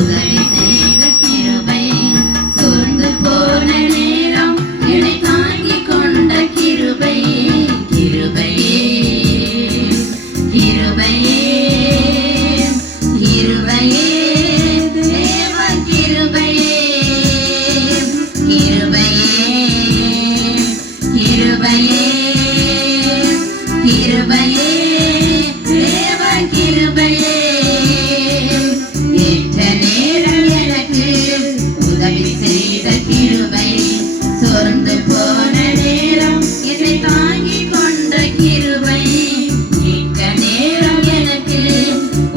உதவி செய்த கிருபை, சோர்ந்து போன நேரம் என்னை தாங்கிக் கொண்ட கிருபை, கிருபையே கிருபையே கிருபையே தேவ கிருபையே, கிருபையே கிருபையே கிருபையே தேவ கிருபையே. ஏற்ற நேரம் எனக்கு உதவி செய்த கிருபை, சோர்ந்து போன நேரம் என்னை தாங்கிக் கொண்ட கிருபை, ஏற்ற நேரம் எனக்கு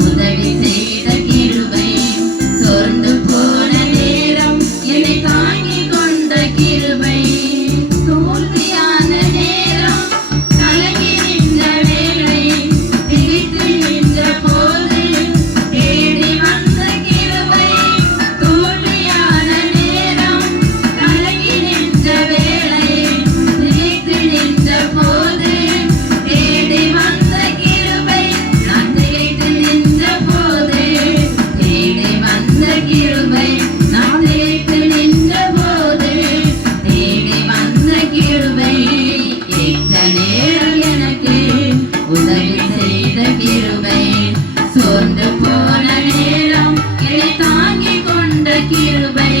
உதவி செய்த கிருபை, சோர்ந்து போன நேரம் என்னை தாங்கிக் கொண்ட கிருபை. தோல்வியான நேரம் கலங்கி நின்ற வேளை, திகைத்து நின்ற போது தேடி வந்த கிருபை. தோல்வியான நேரம் கலங்கி நின்ற வேளை, திகைத்து நின்ற போது தேடி வந்த கிருபை. நான் திகைத்து நின்ற போது தேடி வந்த கிருபை, நான் திகைத்து நின்ற போது தேடி வந்த கிருபை. ஏற்ற நேரம் எனக்கு உதவி செய்த கிருபை, சோர்ந்து போன நேரம் என்னை தாங்கிக் கொண்ட கிருபை.